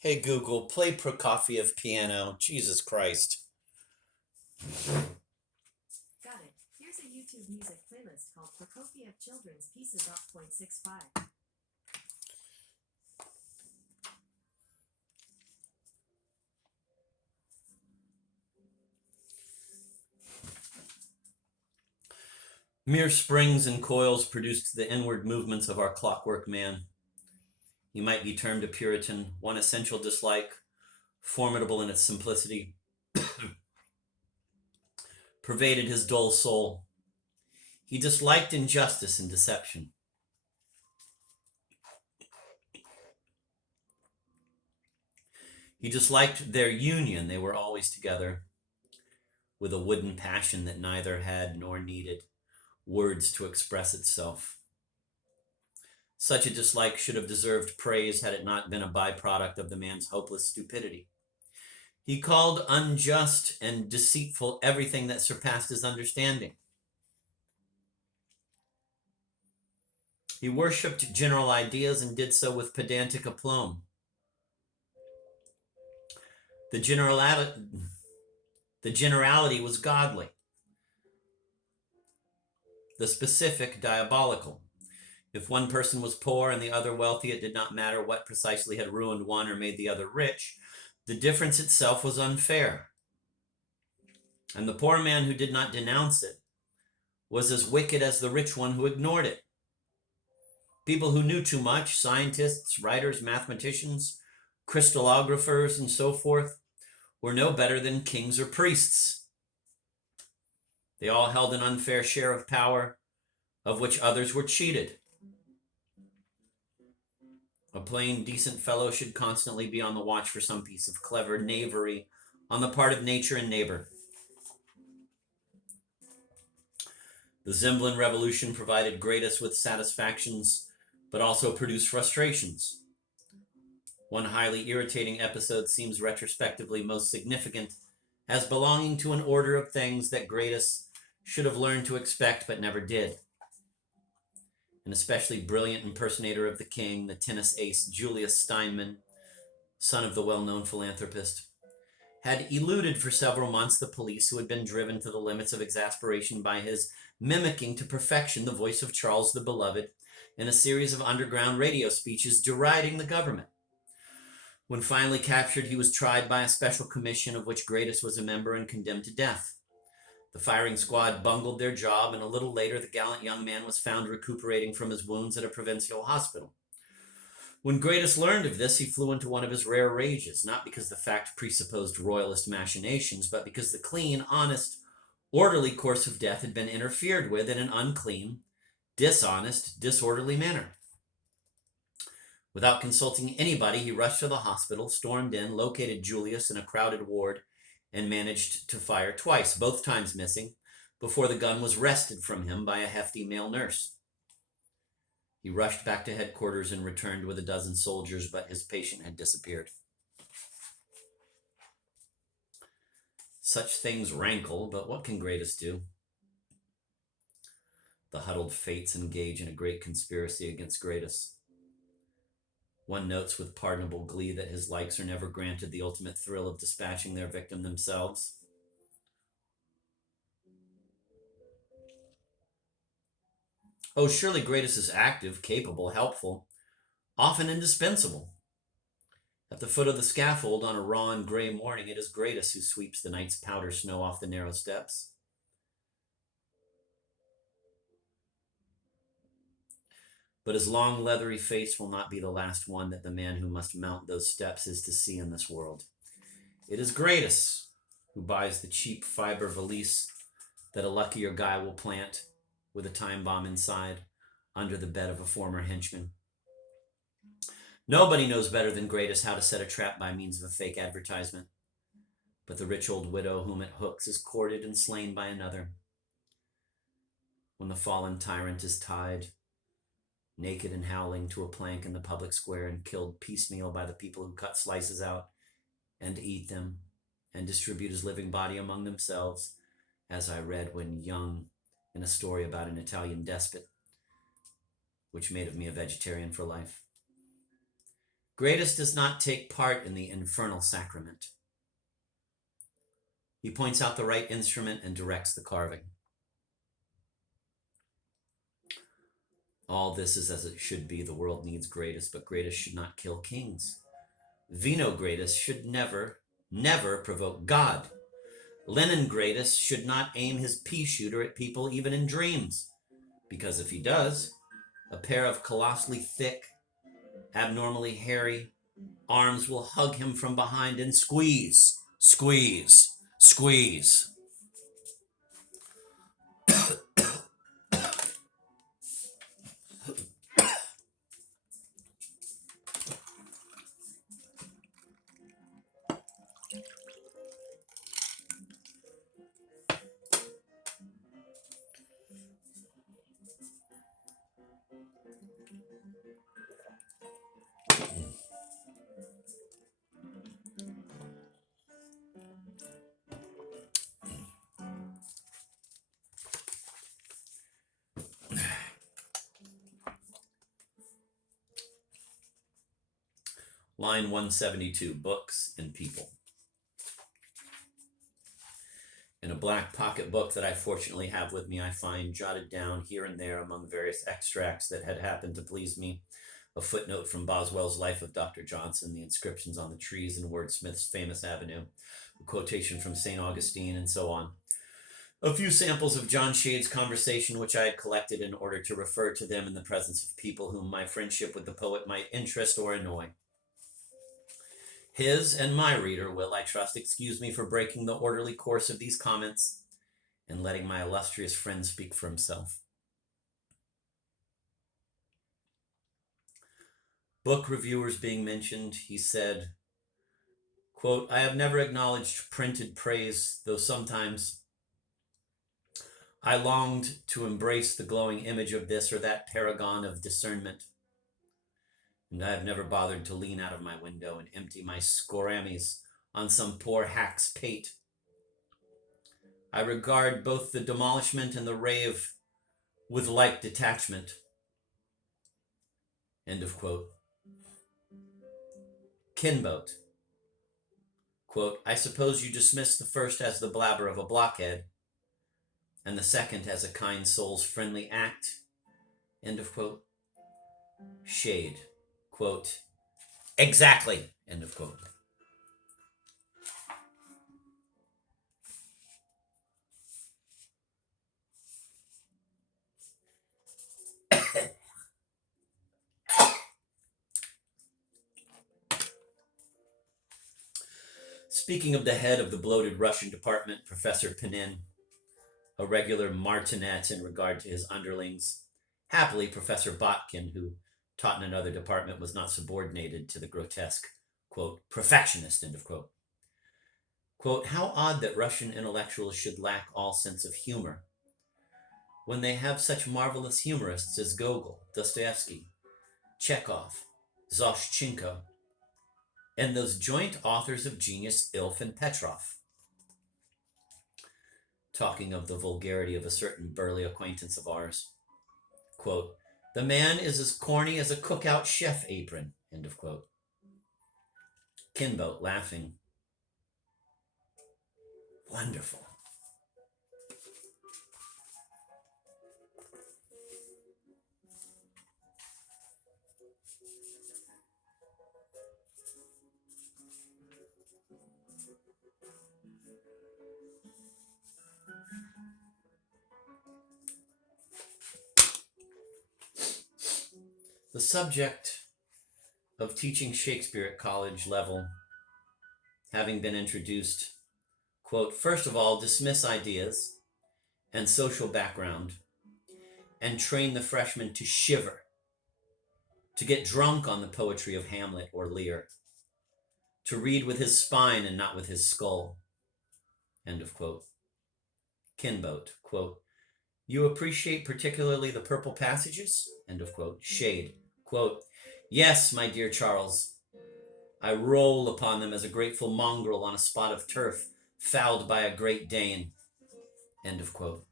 Hey Google, play Prokofiev piano. Jesus Christ. Got it. Here's a YouTube music playlist called Prokofiev Children's Pieces Op. .65. Mere springs and coils produced the inward movements of our clockwork man. He might be termed a Puritan, one essential dislike, formidable in its simplicity, pervaded his dull soul. He disliked injustice and deception. He disliked their union. They were always together, with a wooden passion that neither had nor needed words to express itself. Such a dislike should have deserved praise had it not been a byproduct of the man's hopeless stupidity. He called unjust and deceitful everything that surpassed his understanding. He worshipped general ideas and did so with pedantic aplomb. The generality was godly, the specific diabolical. If one person was poor and the other wealthy, it did not matter what precisely had ruined one or made the other rich. The difference itself was unfair. And the poor man who did not denounce it was as wicked as the rich one who ignored it. People who knew too much, scientists, writers, mathematicians, crystallographers, and so forth, were no better than kings or priests. They all held an unfair share of power, of which others were cheated. A plain, decent fellow should constantly be on the watch for some piece of clever knavery on the part of nature and neighbor. The Zemplin Revolution provided Gratus with satisfactions, but also produced frustrations. One highly irritating episode seems retrospectively most significant as belonging to an order of things that Gratus should have learned to expect but never did. An especially brilliant impersonator of the king, the tennis ace Julius Steinman, son of the well-known philanthropist, had eluded for several months the police, who had been driven to the limits of exasperation by his mimicking to perfection the voice of Charles the Beloved in a series of underground radio speeches deriding the government. When finally captured, he was tried by a special commission of which Gratus was a member and condemned to death. The firing squad bungled their job, and a little later the gallant young man was found recuperating from his wounds at a provincial hospital. When Gratus learned of this, he flew into one of his rare rages, not because the fact presupposed royalist machinations, but because the clean, honest, orderly course of death had been interfered with in an unclean, dishonest, disorderly manner. Without consulting anybody, he rushed to the hospital, stormed in, located Julius in a crowded ward, and managed to fire twice, both times missing, before the gun was wrested from him by a hefty male nurse. He rushed back to headquarters and returned with a dozen soldiers, but his patient had disappeared. Such things rankle, but what can Gratus do? The huddled fates engage in a great conspiracy against Gratus. One notes with pardonable glee that his likes are never granted the ultimate thrill of dispatching their victim themselves. Oh, surely Gratus is active, capable, helpful, often indispensable. At the foot of the scaffold on a raw and gray morning, it is Gratus who sweeps the night's powder snow off the narrow steps. But his long, leathery face will not be the last one that the man who must mount those steps is to see in this world. It is Gratus who buys the cheap fiber valise that a luckier guy will plant with a time bomb inside under the bed of a former henchman. Nobody knows better than Gratus how to set a trap by means of a fake advertisement. But the rich old widow whom it hooks is courted and slain by another. When the fallen tyrant is tied, naked and howling, to a plank in the public square and killed piecemeal by the people who cut slices out and eat them and distribute his living body among themselves, as I read when young in a story about an Italian despot, which made of me a vegetarian for life. Gradus does not take part in the infernal sacrament. He points out the right instrument and directs the carving. All this is as it should be. The world needs Gradus, but Gradus should not kill kings. Vino Gradus should never provoke God. Lenin Gradus should not aim his pea shooter at people even in dreams, because if he does, a pair of colossally thick, abnormally hairy arms will hug him from behind and squeeze, squeeze, squeeze. Line 172, books and people. In a black pocket book that I fortunately have with me, I find jotted down here and there among various extracts that had happened to please me, a footnote from Boswell's Life of Dr. Johnson, the inscriptions on the trees in Wordsmith's famous Avenue, a quotation from St. Augustine, and so on. A few samples of John Shade's conversation, which I had collected in order to refer to them in the presence of people whom my friendship with the poet might interest or annoy. His and my reader will, I trust, excuse me for breaking the orderly course of these comments and letting my illustrious friend speak for himself. Book reviewers being mentioned, he said, quote, I have never acknowledged printed praise, though sometimes I longed to embrace the glowing image of this or that paragon of discernment. And I have never bothered to lean out of my window and empty my scoramies on some poor hack's pate. I regard both the demolishment and the rave with like detachment. End of quote. Kinbote. Quote, I suppose you dismiss the first as the blabber of a blockhead, and the second as a kind soul's friendly act. End of quote. Shade. Quote, exactly, end of quote. Speaking of the head of the bloated Russian department, Professor Pinin, a regular martinet in regard to his underlings, happily Professor Botkin, who taught in another department, was not subordinated to the grotesque, quote, perfectionist, end of quote. Quote, how odd that Russian intellectuals should lack all sense of humor when they have such marvelous humorists as Gogol, Dostoevsky, Chekhov, Zoshchenko, and those joint authors of genius, Ilf and Petrov. Talking of the vulgarity of a certain burly acquaintance of ours, quote, the man is as corny as a cookout chef apron, end of quote. Kinbote, laughing, wonderful. The subject of teaching Shakespeare at college level having been introduced, quote, first of all, dismiss ideas and social background and train the freshman to shiver, to get drunk on the poetry of Hamlet or Lear, to read with his spine and not with his skull, end of quote. Kinbote, quote, you appreciate particularly the purple passages, end of quote. Shade, quote, yes, my dear Charles, I roll upon them as a grateful mongrel on a spot of turf fouled by a Great Dane, end of quote.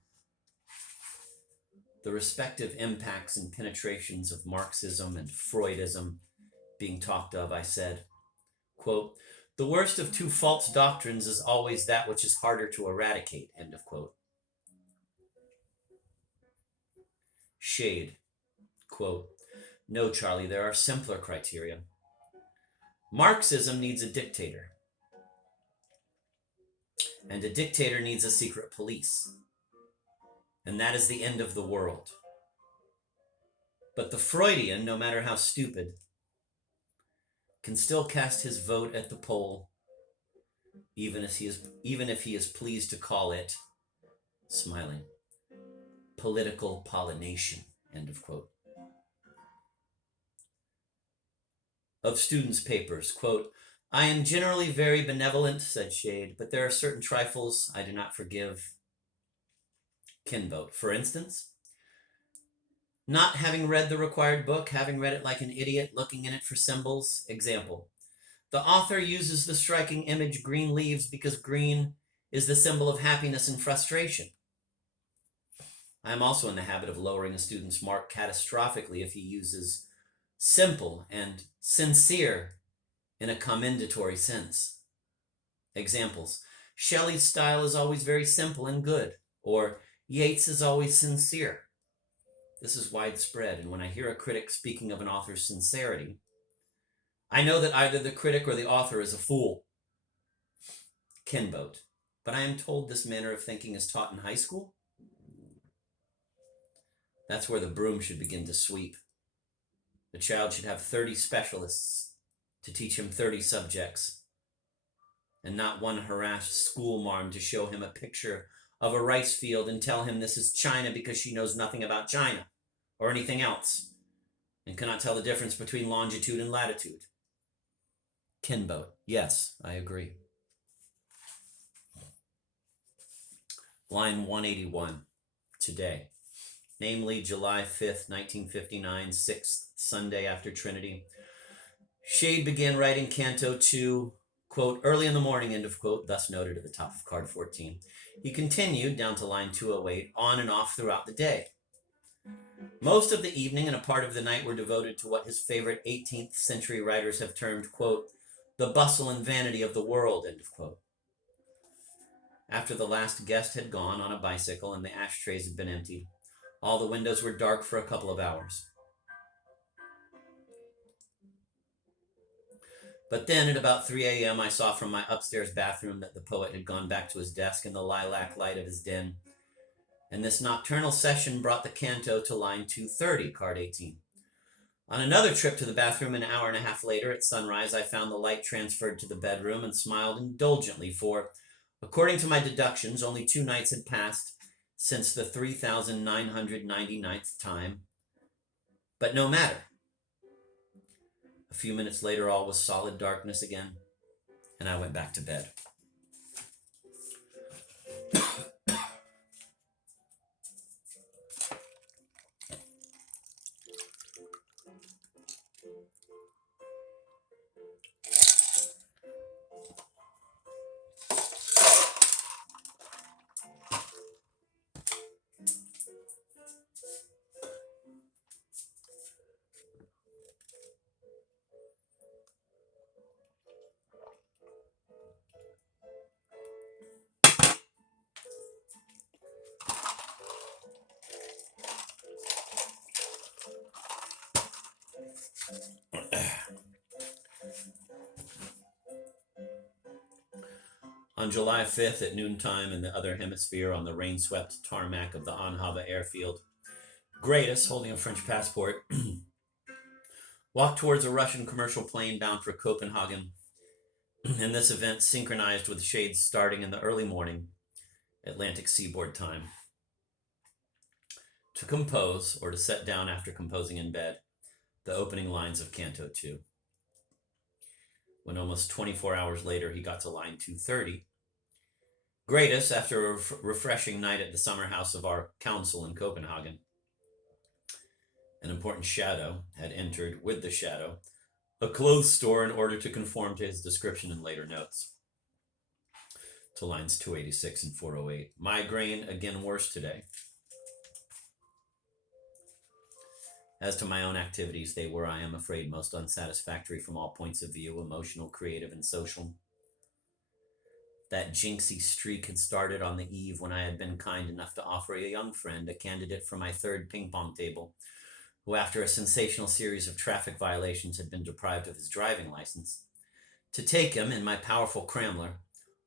The respective impacts and penetrations of Marxism and Freudism being talked of, I said, quote, "The worst of two false doctrines is always that which is harder to eradicate," end of quote. Shade, quote, "No, Charlie, there are simpler criteria. Marxism needs a dictator, and a dictator needs a secret police, and that is the end of the world. But the Freudian, no matter how stupid, can still cast his vote at the poll, even if he is pleased to call it," smiling, "political pollination," end of quote. Of students' papers, quote, "I am generally very benevolent," said Shade, "but there are certain trifles I do not forgive." Kinbote, for instance, not having read the required book, having read it like an idiot, looking in it for symbols. Example, the author uses the striking image green leaves because green is the symbol of happiness and frustration. I am also in the habit of lowering a student's mark catastrophically if he uses simple and sincere in a commendatory sense. Examples, Shelley's style is always very simple and good, or Yeats is always sincere. This is widespread, and when I hear a critic speaking of an author's sincerity, I know that either the critic or the author is a fool. Kinbote, but I am told this manner of thinking is taught in high school. That's where the broom should begin to sweep. The child should have 30 specialists to teach him 30 subjects, and not one harassed schoolmarm to show him a picture of a rice field and tell him this is China because she knows nothing about China or anything else and cannot tell the difference between longitude and latitude. Kinbote, yes, I agree. Line 181, today. Namely, July 5th, 1959, 6th Sunday after Trinity. Shade began writing Canto 2, quote, early in the morning, end of quote, thus noted at the top of card 14. He continued, down to line 208, on and off throughout the day. Most of the evening and a part of the night were devoted to what his favorite 18th century writers have termed, quote, the bustle and vanity of the world, end of quote. After the last guest had gone on a bicycle and the ashtrays had been emptied, all the windows were dark for a couple of hours. But then at about 3 a.m., I saw from my upstairs bathroom that the poet had gone back to his desk in the lilac light of his den, and this nocturnal session brought the canto to line 230, card 18. On another trip to the bathroom an hour and a half later at sunrise, I found the light transferred to the bedroom and smiled indulgently, for, according to my deductions, only 2 nights had passed since the 3,999th time. But no matter. A few minutes later, all was solid darkness again, and I went back to bed. On July 5th at noontime in the other hemisphere on the rain-swept tarmac of the Anhava airfield, Gradus, holding a French passport, walked towards a Russian commercial plane bound for Copenhagen, and this event synchronized with shades starting in the early morning, Atlantic seaboard time, to compose, or to set down after composing in bed, the opening lines of Canto 2. When almost 24 hours later he got to line 230, Gradus, after a refreshing night at the summer house of our council in Copenhagen, an important shadow had entered with the shadow a clothes store in order to conform to his description in later notes. To lines 286 and 408. Migraine again worse today. As to my own activities, they were, I am afraid, most unsatisfactory from all points of view, emotional, creative, and social. That jinxie streak had started on the eve when I had been kind enough to offer a young friend, a candidate for my third ping pong table, who after a sensational series of traffic violations had been deprived of his driving license, to take him in my powerful Cramler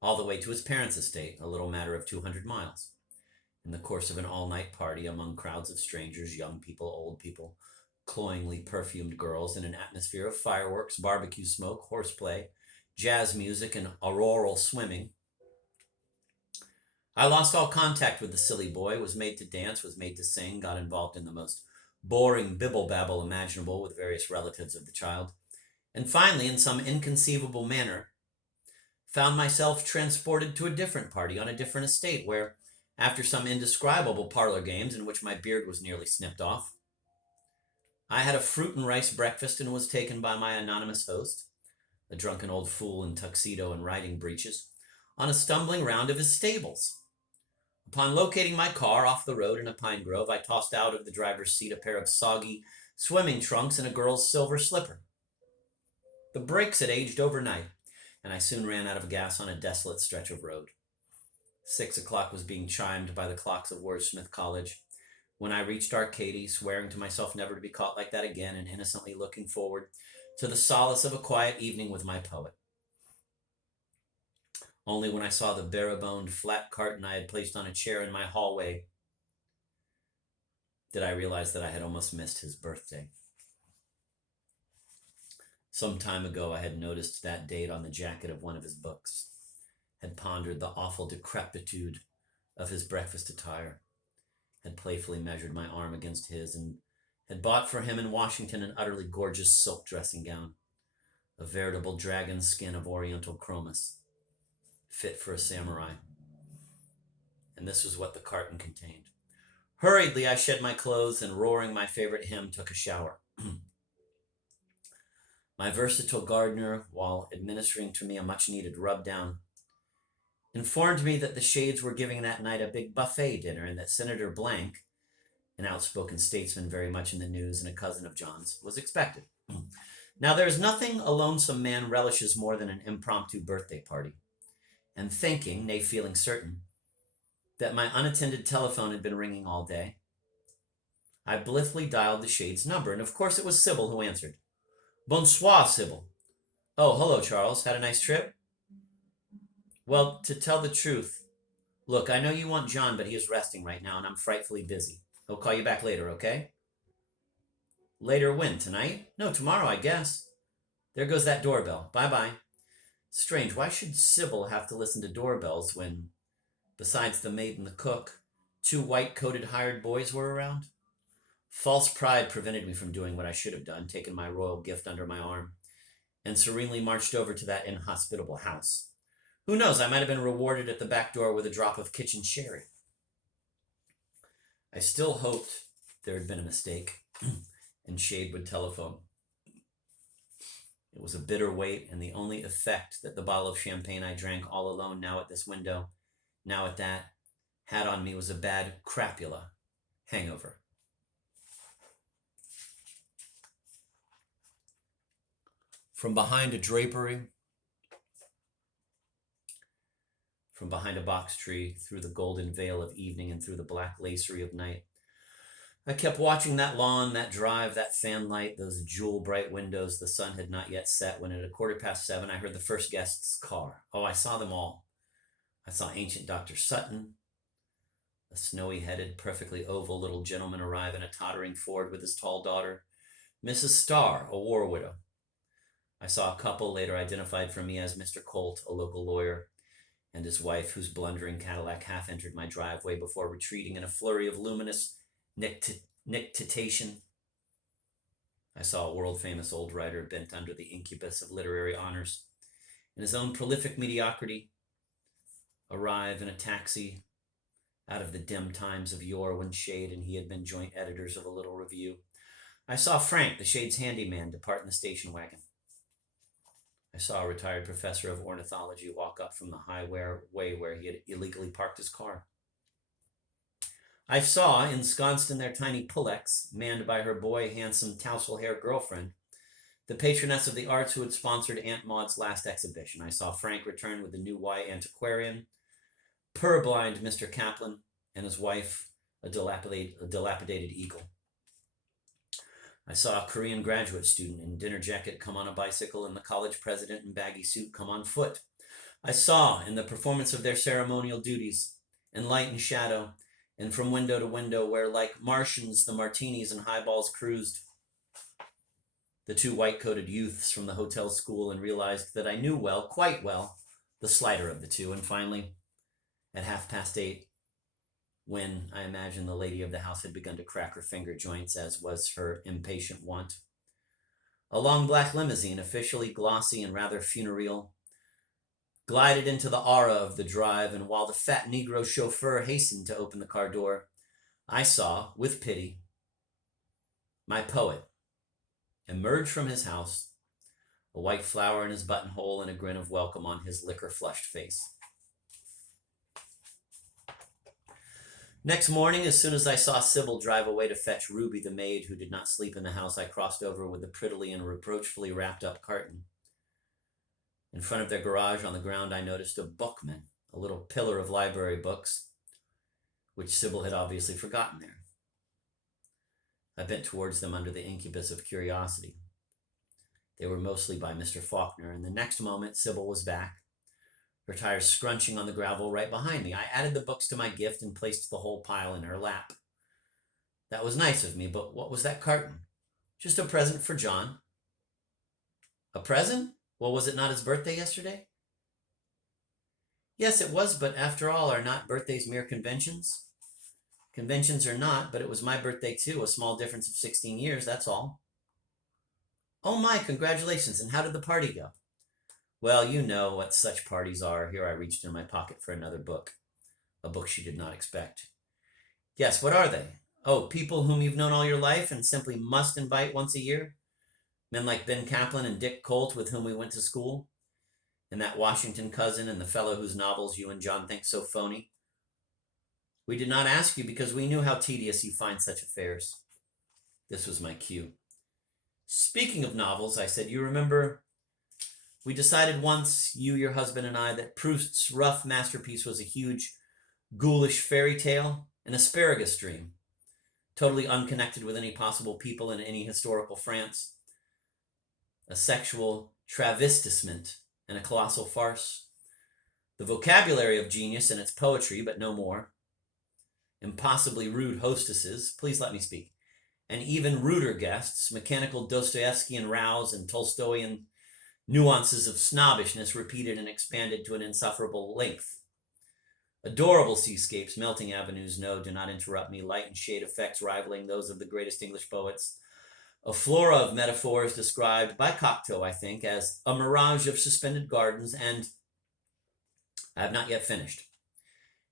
all the way to his parents' estate, a little matter of 200 miles. In the course of an all-night party among crowds of strangers, young people, old people, cloyingly perfumed girls, in an atmosphere of fireworks, barbecue smoke, horseplay, jazz music, and auroral swimming, I lost all contact with the silly boy, was made to dance, was made to sing, got involved in the most boring bibble-babble imaginable with various relatives of the child, and finally, in some inconceivable manner, found myself transported to a different party on a different estate where, after some indescribable parlor games in which my beard was nearly snipped off, I had a fruit and rice breakfast and was taken by my anonymous host, a drunken old fool in tuxedo and riding breeches, on a stumbling round of his stables. Upon locating my car off the road in a pine grove, I tossed out of the driver's seat a pair of soggy swimming trunks and a girl's silver slipper. The brakes had aged overnight, and I soon ran out of gas on a desolate stretch of road. 6 o'clock was being chimed by the clocks of Wordsmith College when I reached Arcady, swearing to myself never to be caught like that again, and innocently looking forward to the solace of a quiet evening with my poet. Only when I saw the bare-boned flat carton I had placed on a chair in my hallway did I realize that I had almost missed his birthday. Some time ago, I had noticed that date on the jacket of one of his books, had pondered the awful decrepitude of his breakfast attire, had playfully measured my arm against his, and had bought for him in Washington an utterly gorgeous silk dressing gown, a veritable dragon skin of oriental chromis, fit for a samurai. And this was what the carton contained. Hurriedly, I shed my clothes and, roaring my favorite hymn, took a shower. My versatile gardener, while administering to me a much-needed rub-down, informed me that the Shades were giving that night a big buffet dinner and that Senator Blank, an outspoken statesman very much in the news and a cousin of John's, was expected. Now, there is nothing a lonesome man relishes more than an impromptu birthday party. And thinking, nay, feeling certain, that my unattended telephone had been ringing all day, I blithely dialed the Shade's number, and of course it was Sybil who answered. Bonsoir, Sybil. Oh, hello, Charles. Had a nice trip? Well, to tell the truth, look, I know you want John, but he is resting right now, and I'm frightfully busy. I'll call you back later, okay? Later when? Tonight? No, tomorrow, I guess. There goes that doorbell. Bye-bye. Strange, why should Sybil have to listen to doorbells when, besides the maid and the cook, 2 white-coated hired boys were around? False pride prevented me from doing what I should have done, taken my royal gift under my arm, and serenely marched over to that inhospitable house. Who knows, I might have been rewarded at the back door with a drop of kitchen sherry. I still hoped there had been a mistake, and Shade would telephone. It was a bitter wait, and the only effect that the bottle of champagne I drank all alone, now at this window, now at that, had on me was a bad crapula hangover. From behind a drapery, from behind a box tree, through the golden veil of evening and through the black lacery of night, I kept watching that lawn, that drive, that fanlight, those jewel-bright windows. The sun had not yet set when at 7:15 I heard the first guest's car. Oh, I saw them all. I saw ancient Dr. Sutton, a snowy-headed, perfectly oval little gentleman arrive in a tottering Ford with his tall daughter, Mrs. Starr, a war widow. I saw a couple later identified for me as Mr. Colt, a local lawyer, and his wife, whose blundering Cadillac half entered my driveway before retreating in a flurry of luminous nictitation. I saw a world-famous old writer bent under the incubus of literary honors, in his own prolific mediocrity, arrive in a taxi out of the dim times of yore when Shade and he had been joint editors of a little review. I saw Frank, the Shade's handyman, depart in the station wagon. I saw a retired professor of ornithology walk up from the highway where he had illegally parked his car. I saw, ensconced in their tiny pullets, manned by her boy, handsome, tousle-haired girlfriend, the patroness of the arts who had sponsored Aunt Maud's last exhibition. I saw Frank return with the new Y antiquarian, purblind Mr. Kaplan, and his wife, a dilapidated eagle. I saw a Korean graduate student in dinner jacket come on a bicycle and the college president in baggy suit come on foot. I saw, in the performance of their ceremonial duties, in light and shadow, and from window to window, where like Martians the martinis and highballs cruised, the two white-coated youths from the hotel school, and realized that I knew well, quite well, the slighter of the two. And finally, at 8:30, when I imagine the lady of the house had begun to crack her finger joints, as was her impatient wont, a long black limousine, officially glossy and rather funereal, glided into the aura of the drive, and while the fat Negro chauffeur hastened to open the car door, I saw, with pity, my poet emerge from his house, a white flower in his buttonhole and a grin of welcome on his liquor-flushed face. Next morning, as soon as I saw Sybil drive away to fetch Ruby, the maid who did not sleep in the house, I crossed over with the prettily and reproachfully wrapped-up carton. In front of their garage on the ground, I noticed a bookman, a little pillar of library books, which Sybil had obviously forgotten there. I bent towards them under the incubus of curiosity. They were mostly by Mr. Faulkner, and the next moment Sybil was back, her tires scrunching on the gravel right behind me. I added the books to my gift and placed the whole pile in her lap. That was nice of me, but what was that carton? Just a present for John. A present? Well, was it not his birthday yesterday? Yes, it was, but after all, are not birthdays mere conventions? Conventions or not, but it was my birthday too, a small difference of 16 years, that's all. Oh my, congratulations, and how did the party go? Well, you know what such parties are. Here I reached in my pocket for another book, a book she did not expect. Yes, what are they? Oh, people whom you've known all your life and simply must invite once a year? Men like Ben Kaplan and Dick Colt, with whom we went to school, and that Washington cousin and the fellow whose novels you and John think so phony. We did not ask you because we knew how tedious you find such affairs. This was my cue. Speaking of novels, I said, you remember, we decided once, you, your husband, and I, that Proust's rough masterpiece was a huge, ghoulish fairy tale, an asparagus dream, totally unconnected with any possible people in any historical France, a sexual travestissement and a colossal farce, the vocabulary of genius and its poetry, but no more, impossibly rude hostesses, please let me speak, and even ruder guests, mechanical Dostoevskian rows and Tolstoyan nuances of snobbishness repeated and expanded to an insufferable length. Adorable seascapes, melting avenues, no, do not interrupt me, light and shade effects rivaling those of the greatest English poets. A flora of metaphors described by Cocteau, I think, as a mirage of suspended gardens, and I have not yet finished.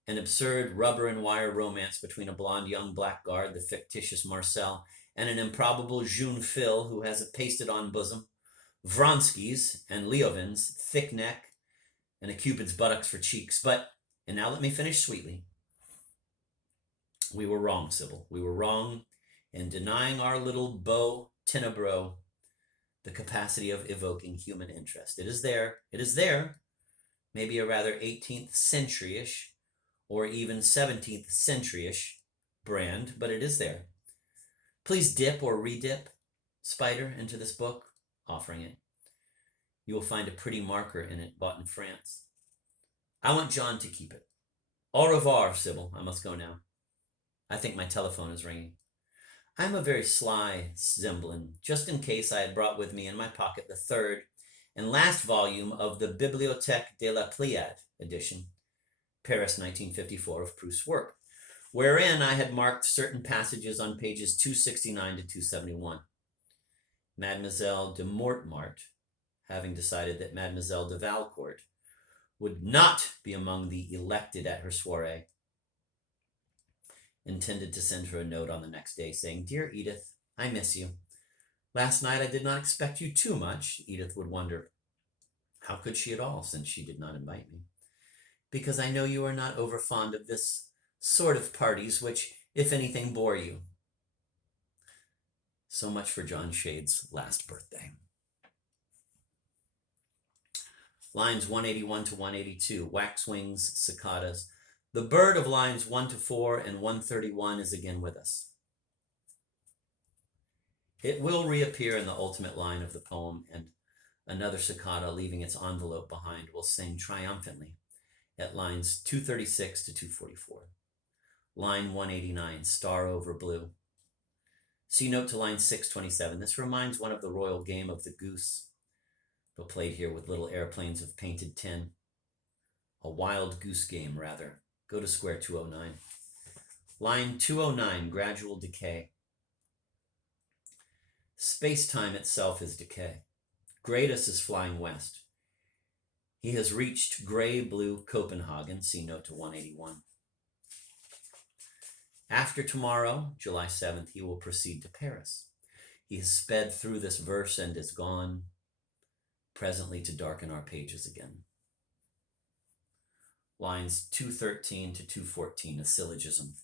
An absurd rubber and wire romance between a blonde young blackguard, the fictitious Marcel, and an improbable June Phil who has a pasted-on bosom, Vronsky's and Leovin's thick neck, and a Cupid's buttocks for cheeks. But, and now let me finish sweetly. We were wrong, Sybil. We were wrong in denying our little beau Tenebreau the capacity of evoking human interest. It is there. It is there. Maybe a rather 18th century-ish or even 17th century-ish brand, but it is there. Please dip or redip, Spider, into this book, offering it. You will find a pretty marker in it, bought in France. I want John to keep it. Au revoir, Sybil. I must go now. I think my telephone is ringing. I am a very sly Zemblin. Just in case, I had brought with me in my pocket the third and last volume of the Bibliothèque de la Pléiade edition, Paris 1954, of Proust's work, wherein I had marked certain passages on pages 269 to 271. Mademoiselle de Mortemart, having decided that Mademoiselle de Valcourt would not be among the elected at her soirée, intended to send her a note on the next day saying, Dear Edith, I miss you. Last night I did not expect you too much. Edith would wonder, how could she at all, since she did not invite me? Because I know you are not over fond of this sort of parties, which if anything bore you. So much for John Shade's last birthday. Lines 181 to 182, waxwings, cicadas. The bird of lines 1 to 4 and 131 is again with us. It will reappear in the ultimate line of the poem, and another cicada, leaving its envelope behind, will sing triumphantly at lines 236 to 244. Line 189, star over blue. See note to line 627. This reminds one of the royal game of the goose, but played here with little airplanes of painted tin. A wild goose game, rather. Go to square 209. Line 209, gradual decay. Space-time itself is decay. Gradus is flying west. He has reached gray-blue Copenhagen. See note to 181. After tomorrow, July 7th, he will proceed to Paris. He has sped through this verse and is gone, presently to darken our pages again. Lines 213 to 214, a syllogism.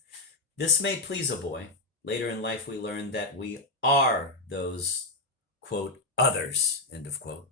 This may please a boy. Later in life we learn that we are those, quote, others, end of quote.